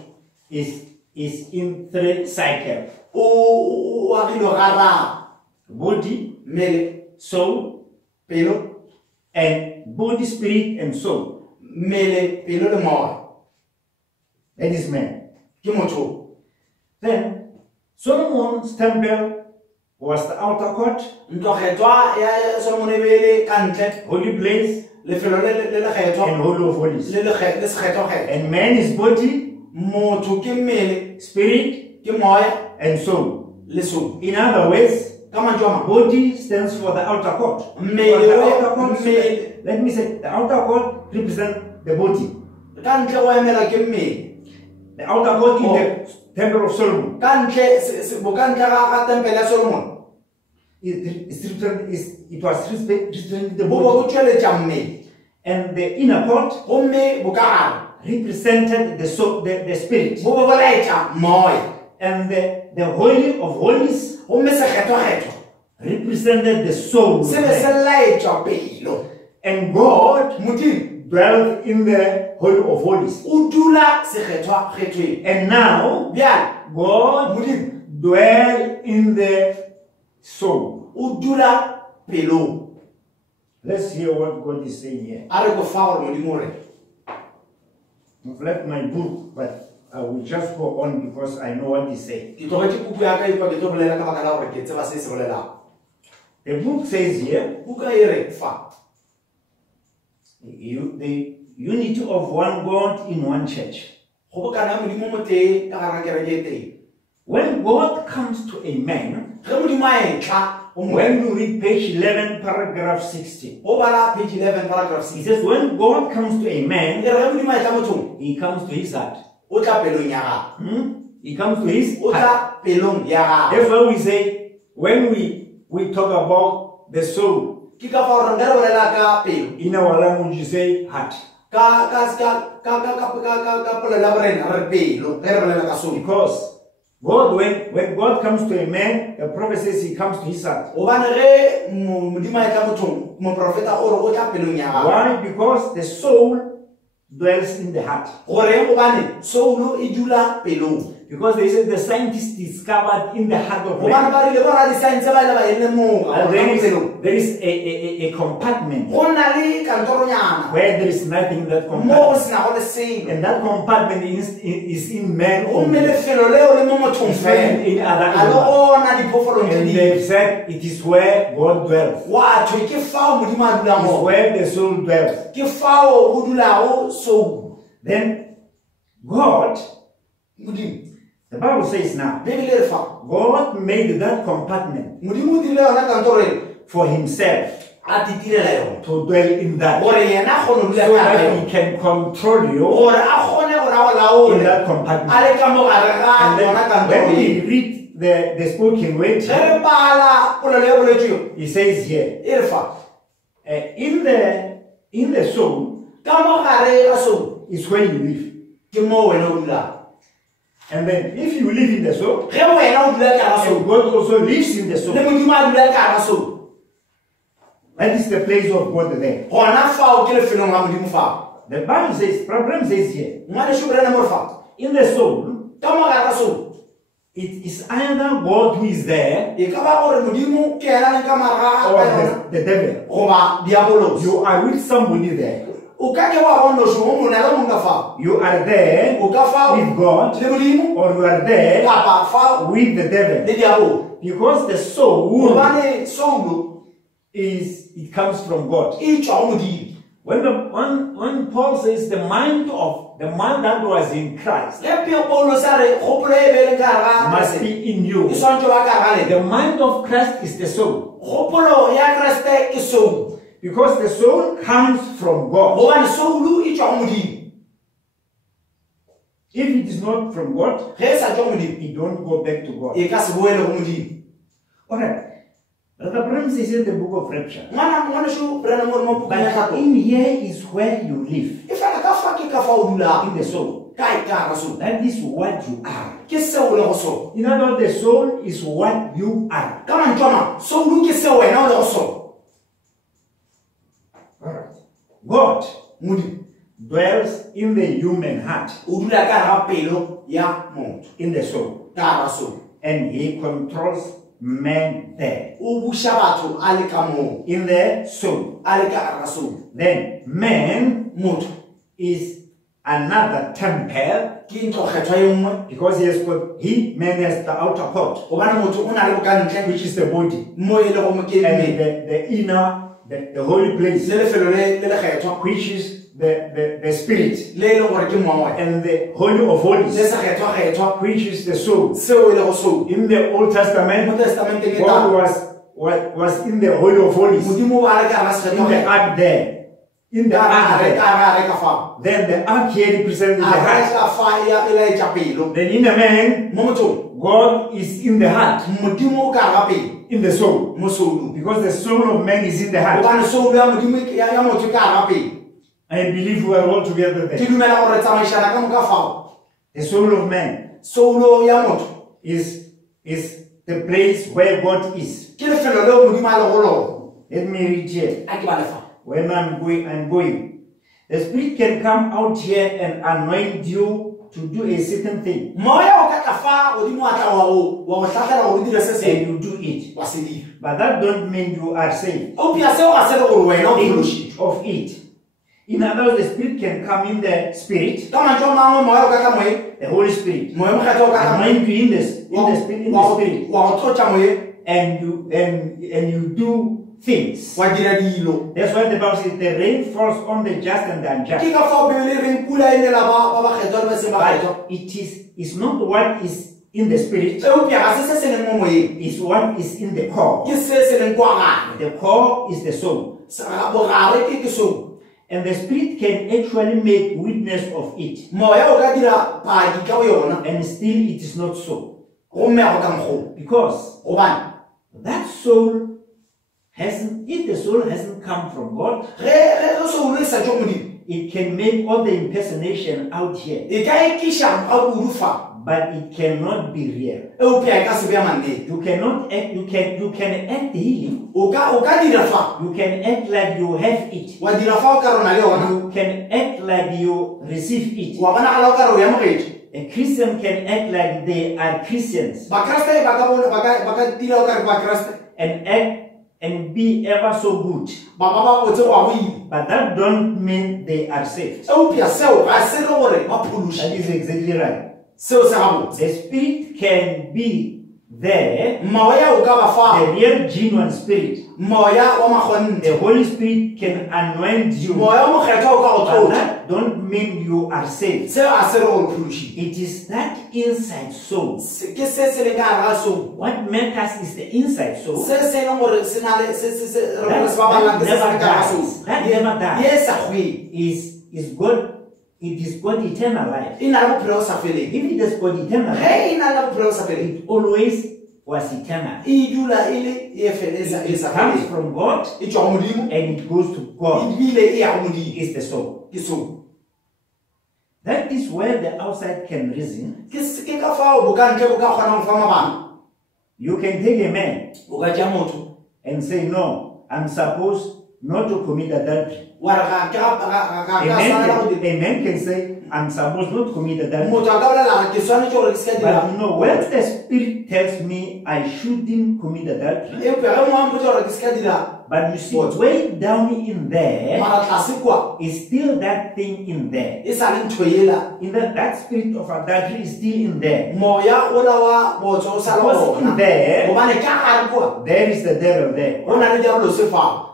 is in three cycles: o agilwe gararo, body, mmele, soul, pelo, and body, spirit, and soul. mmele, pelo le moya. That is man. Ke motho. Then Solomon's temple was the outer court, Ntlo kgethwa ya Solomon e be le ka ntle, holy place, lefelo le lekgethwa, and holy of holies. le sekgethwa-kgethwa. And man is body, Motho ke mmele, spirit, ke moya, and soul. le soul. In other words, Ka mantswe a mang, body stands for the outer court. Mmele For the we- outer court, mmele- let me say, the outer court represents the body. ka ntle go emela ke mmele. The outer court in the temple of Solomon Ka ntle boka ntle ga tempele ya Solomon it was representing the bo body. bo tsweletša mmele, And the inner court gomme boka gare represented the soul, the spirit. bo bo bolaetša moya, And the holy of holies gomme sekgethwa-kgethwa represented the soul. se be se laetša pelo. And God Modimo dwelt in the holy of holies. o dula sekgethwa-kgethweng. And now Bjale God Modimo dwell in the soul. o dula pelong. Let's hear what God is saying here. A re ko fa gore Modimo o reng. I've left my book, but I will just go on because I know what He's saying. Ke tlogetse kuku ya ka ipa ke tlo bolela ka baka la gore ke tseba se se bolelang. The book says here, Buka e re fa the unity of one God in one church. go bokana ya Modimo mo teng ka gare ga kereke e teng. When God comes to a man, Ge Modimo a etla o mo when you read page 11, paragraph 60, o bala page 11 paragraph he 6. says, when God comes to a E man, re ge Modimo a etla mothong he comes to his heart. o tla pelong ya gagwe. He comes to his O heart. tla pelong ya gagwe. That's why we say, when we talk about the soul, Ke ka fa gore re bolela ka pelo. in our language you say heart. Ka polelo ya borena re pelo ge re bolela ka soul. Because God, when God comes to a man, the prophet says he comes to his heart. Gobane ge Modimo a etla mothong, moprofeta o re o tla pelong ya gagwe. Why? Because the soul dwells in the heart. Goreng? Gobane soul e dula pelong. Because they said the scientists discovered in the heart of Gobane man, ba rile borra di-science ba ile ba e lemoga gore ka pelong there is a compartment go na le kantoronyana where there is nothing in that mo go compartment. senago le selo. And that compartment is in man Gomme only. lefelo leo le mo mothong It's not fela. in other A le animals. gona diphoofolong tse And dingwe. they've said it is where God dwells. Wa thwe ke fao Modimo a dulang It's gone. where the soul dwells. Ke fao go dulago soul. Then God, Modimo the Bible says now, Bebele re fa God made that compartment Modimo o dirile yona kantoro e for himself a titirela yona to dwell in that. So gore yena a kgone go dula ka that yona he can control you gore a kgone gore a go in laole that a compartment. le ka mo gare ga And yona then kantoro when e. we read the spoken word, Ge re bala polelo e boletsweng he says here, e re fa in the soul ka mo gare ga soul is where you live. ke mo wena o dulang. And then if you live in the soul, Ge wena o dula ka ga and soul God also lives in the le soul, Modimo a dula ka ga soul, that is the place of God there. gona fao ke lefelong la Modimo fao. The Bible says, problem says here, Ngwaneso borena mo re fa in the soul, ka mo gare ga soul it is either God who is there e ka ba gore Modimo ke ena le ka maraga or ka yona the devil. goba diabolosi. You are with somebody there. O ka ke wa bona so mo na le mo ka fao You are there o ka fao with God, le Modimo or you are there kapa fao with the devil. le diabolo. Because the soul Gobane soul it comes from God. e tswa go Modimo. When Paul says the mind that was in Christ Ge Paulo sa re kgopolo e be leng ka gare ga must Kriste be in you. e swantse ba ka gare ga The lena. mind of Christ is the soul. Kgopolo ya Kriste ke soul Because the soul comes from God. gobane soul e tswa go Modimo. If it is not from God, Ge e sa tswa go Modimo it don't go back to God. e ka se boele go Modimo. Alright. Brother Branham says in the book of Rapture. Ngwaneso borena mo re mo bukeng ya But gato in here is where you live. e fela ka fa ke ka fa o dula in the soul. ka ka so That is what you are. ke se o le go so In other words, the soul is what you are. ka mantwana so lu ke se wena o le go so Alright. God mudi dwells in the human heart, o dula ka ra pelo ya motho in the soul, ka ra so and he controls man there, o busha batho a le ka mo in the soul. a le ka ra so Then man motho is another temple, ke ntlo kgethwa e nngwe because man has the outer court, o bana motho o na le bokantle which is the body, mo e le go mo ke and mme the inner, the holy place, le lefelo le kgethwa which is the spirit, le le gore ke mongwe and the holy of le holies, se kgethwa which is the soul. seo e le go so In the Old mo Testament, testamenteng e God ta was in the holy of holies, modimo ba le ka ra se in the kgethwa ark there, in the ka ark re there. ka fa Then the ark here represents the a re heart. ka fa ya e le ja pelo Then in the man, mo motsong God is in the heart, modimo ka ra pelo in the soul, mo soulu because the soul of man is in the heart. bana soulu ya modimo ya motho ka ra pelo I believe we are all together ke there. dumela gore tsamaishana ka moka fao The soul of man soulu ya motho is the place where God is. ke lefelo leo modimo a le go lona Let me read here. a ke ba lefa When I'm going. The Spirit can come out here and anoint you to do a certain thing, moya o ka ka fa godimo a tla wa go tlhagela gore o dire se and se you do it. wa se dira But that don't mean you are saved. o pia seo ga se le gore wena o Think phološitšwe of it. In other words, the Spirit can come in the Spirit, ka mantso a mangwe moya o ka tla moye the Holy Spirit, moya mokgetho o ka tla moye anoint you in the Spirit, wa go tlotša moye and you do things. wa dira dilo That's why the Bible says the rain falls on the just and the ke unjust. ka fao bebele reng pula e nela ba bakgethwa le ba seng bakgethwa But it's not what is in the Spirit, eupia ga se se se leng mo moyeng it's what is in the core. ke se se leng kwa gare The core is the soul. bogare ke soo And the Spirit can actually make witness of it. moya o ka dira padi ka go yona And still it is not so. gomme go ka nkgolo Because gobane that soul if the soul hasn't come from God, ge soulu e sa tswe modimo it can make all the impersonation out here, e ka ekiša ga kudu fa but it cannot be real. eupia e ka se bea mannete You cannot act, you can act healing, o ka dira fa you can act like you have it, wa dira fa o ka rona le yona you can act like you receive it. wa bonagala o ka re o amogetse A Christian can act like they are Christians bakreste ba ka tila o ka re bakreste and act and be ever so good, ba botse go a go ile but that don't mean they are saved. eupia seo ga se le gore ba That phološi is exactly right. seo se gabotse The Spirit can be there, moya o ka ba fa the real genuine Spirit. moya wa magonne The Holy Spirit can anoint you, moya o mokgetho o ka go but tlotša that don't mean you are saved. seo a se le gore phološile It is that inside soul. ke se se leng ka gare ga soo What matters is the inside soul. se se leng gore se na le re se ba That balang ke se se never leng ka gare ga dies. soo That never dies. ye sa hwe Is God. It is God eternal life. e na le bophelo o sa feleng If it is God eternal life, ge e na le bophelo o sa feleng it always was eternal. e dula e le e sa It comes feleng from God e tswa go modimo and it goes to God. ebile e ya go modimo Is the soul. ke soo That is where the outside can reason. ke ka fao bokantle bo ka kgonang go fa mabana You can take a man o ka tšea motho and say, no, I'm supposed not to commit adultery. wa re ga ka swanela go dira A man can say, I'm supposed not to commit adultery. motho a ka bolela ke swanetse gore ke se ka But dira you know, when the Spirit tells me I shouldn't commit adultery, eupia ge mongwe mpotsa gore ke se ka dira but you see, way down in there mara tlase kwa is still that thing in there. e sa le ntho ela In that spirit of adultery is still in there. moya ola wa botso o sa le Because in gona there, gobane ka gare kwa there is the devil there. go na le diabolo se fao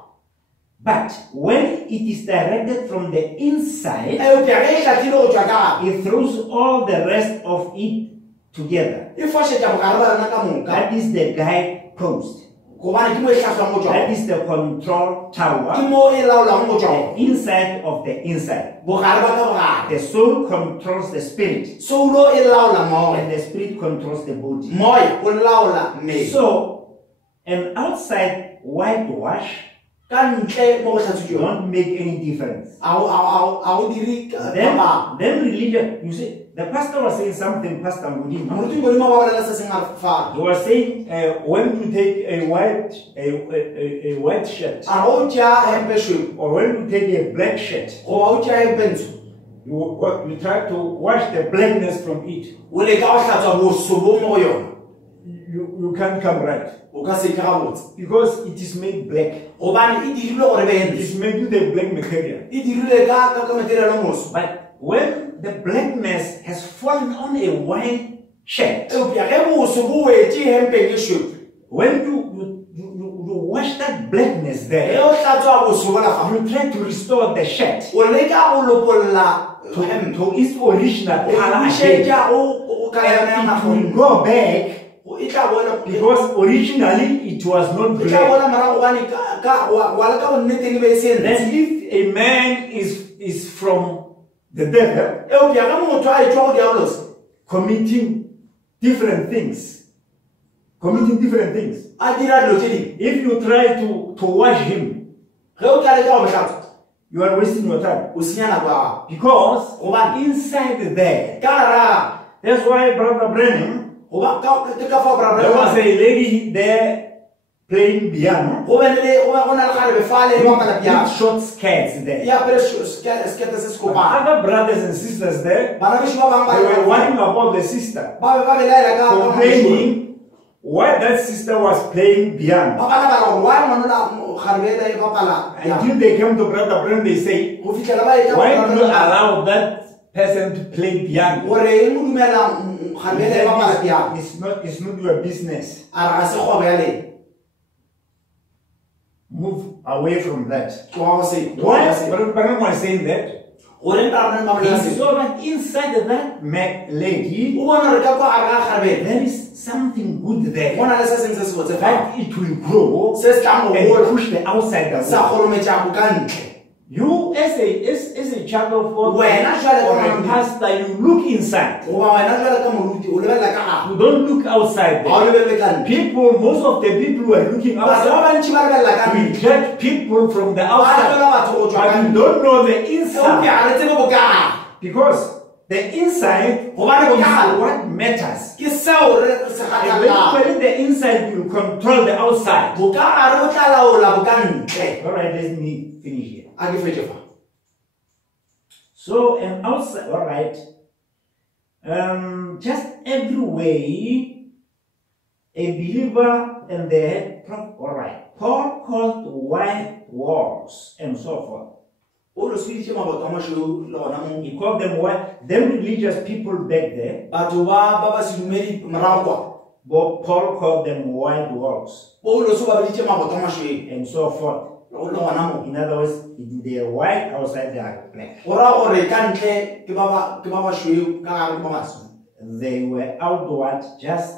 But when it is directed from the inside, eupia ge e hlatlhile go tswa ka gare it throws all the rest of it together. e fošetša bogare ba yona ka moka That is the guide post. gobane ke mo e tlhatlhwang go tswa That is the control ke tower. mo e laolang go tswa The inside of the inside. bogare ba ka bogare The soul controls the spirit, soulo e laola moya and the spirit controls the body. moya o laola mmele So, an outside whitewash Don't make any difference. Then religion, you see, the pastor was saying something, Pastor Mudin. He was saying when to take a white shirt, or when to take a black shirt, you try to wash the blackness from it. You can't come right. Because it is made black. It is made with a black material. But when the blackness has fallen on a white shirt, when you wash that blackness there, you try to restore the shirt to its original color again. And it will go back. Because originally it was not black. Then if a man is from the devil, committing different things, if you try to wash him, you are wasting your time. Because inside there, that's why Brother Brennan, there was a lady there playing piano with short skirts there. Other brothers and sisters there, they were whining about the sister, complaining why that sister was playing piano. Until they came to Brother Brennan, they say, why do you allow that person to play piano? It's not your business. Move away from that. Why Brother Brennan was saying that? He saw that inside that lady, there is something good there. That it will grow and push the outside away. You, as a child of God, or a pastor, you look inside. You don't look outside there. People, most of the people who are looking outside, we judge people from the outside, but you don't know the inside. Because the inside is what matters. Eventually, the inside will control the outside. Alright, let me finish here. So, and outside, alright, just every way, a believer and the head, alright, Paul called white walls and so forth. He called them white, them religious people back there. But Paul called them white walls and so forth. In other words, they are white, outside they are black. They were outward just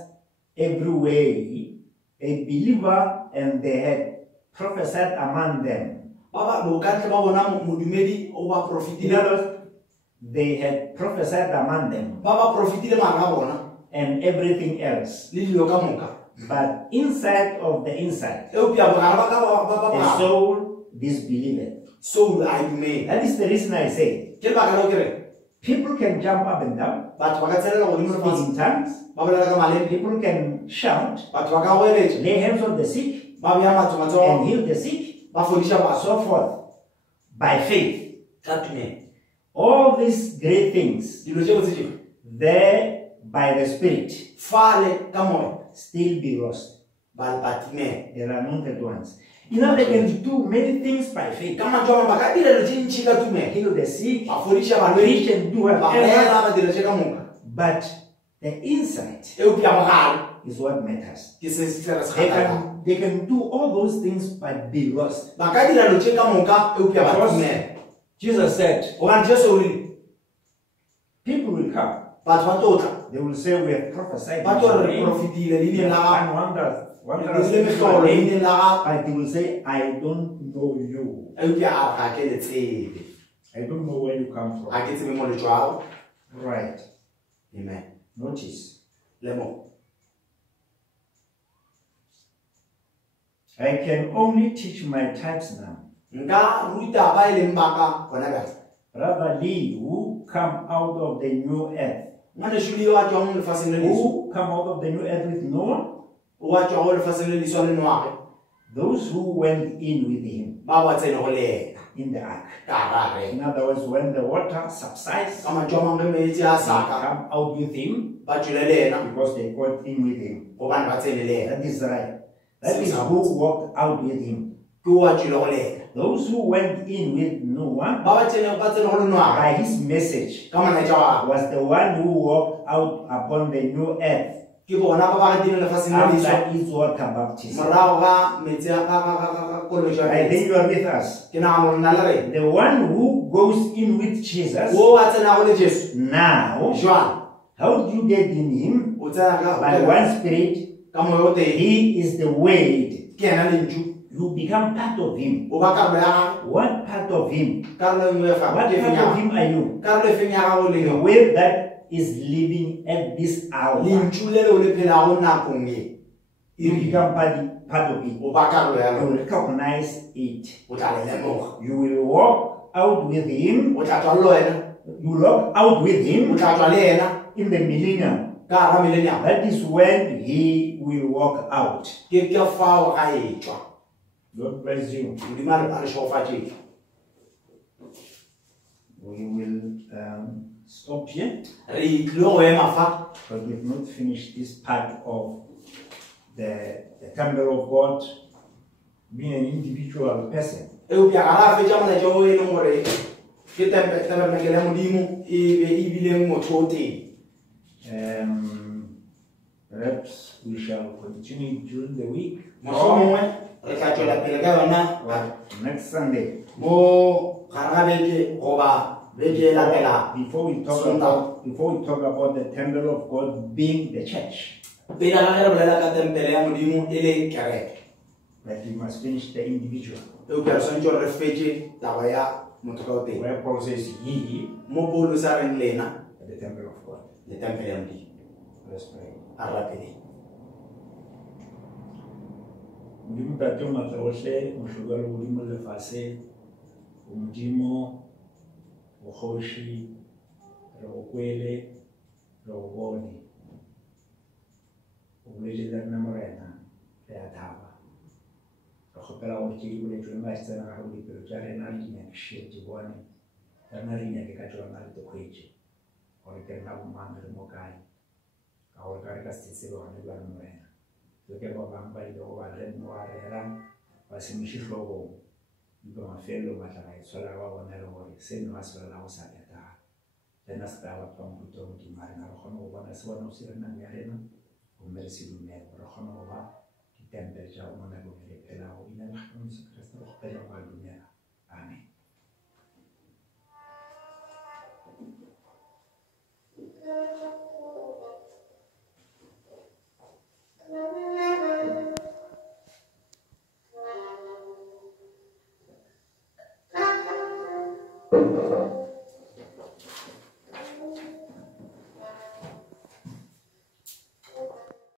every way a believer, and they had prophesied among them. In other words, they had prophesied among them and everything else. But inside of the inside, the soul disbelieved. That is the reason I say people can jump up and down, speak in tongues, people can shout, lay hands on the sick, and heal the sick, so forth, by faith. All these great things, there by the Spirit, still be lost. There are anointed ones. You know, they can do many things by faith. Heal the sick, preach and do whatever. But the inside is what matters. They can do all those things but be lost. Because Jesus said, people will come. They will say we have prophesied. But they will say, I don't know you. I don't know where you come from. Right. Amen. Notice. I can only teach my types now. Brother Lee, who come out of the new earth? Who come out of the new earth with Noah? Those who went in with him in the ark. In other words, when the water subsides, they come out with him because they got in with him. That is right. That is who walked out with him. Those who went in with Noah by his message was the one who walked out upon the new earth after his water baptism. I think you are with us. The one who goes in with Jesus now, how do you get in him? By one spirit. He is the Word. You become part of him. What part of him? What part of him are you? The Word that is living at this hour. You become part of it. You recognize it. You will walk out with him. You walk out with him in the millennium. That is when he will walk out. God bless you. We will stop here. But we've not finished this part of the temple of God being an individual person. Perhaps we shall continue during the week. Next Sunday. Before we talk about the temple of God being the church. But we must finish the individual. Where Paul says ye at the temple of God. Let's pray. Modimo tate o matlohle mohloko le modimo lefatshe o modimo o kgoshi re o kwele re o bone o boletse le rena morena re a thaba re kgopela gore ke di boletswe le matsena ga go dipelo tša rena le dinyakišie di bone rena re nyake ka tšona re tekgwetše gore ke rena bomang re mo kae ka gore ka re ka se tsebe gone ba le morena ke ba bang ba ile go ba re nwa rera ba se mošiši hlogong dipa mafelo ba tla ga e tshwela ba bona le gore se no ba se lela go sa betagala rena se ka batho ba moruta godimo rena re kgone go bona se bona o se re nang ya rena gomme re se dumele re kgone go ba ditempele tša go mo nakong e phelago ina le kgone Jesu Kriste go kgopela go a dumela. Amen. Thank you.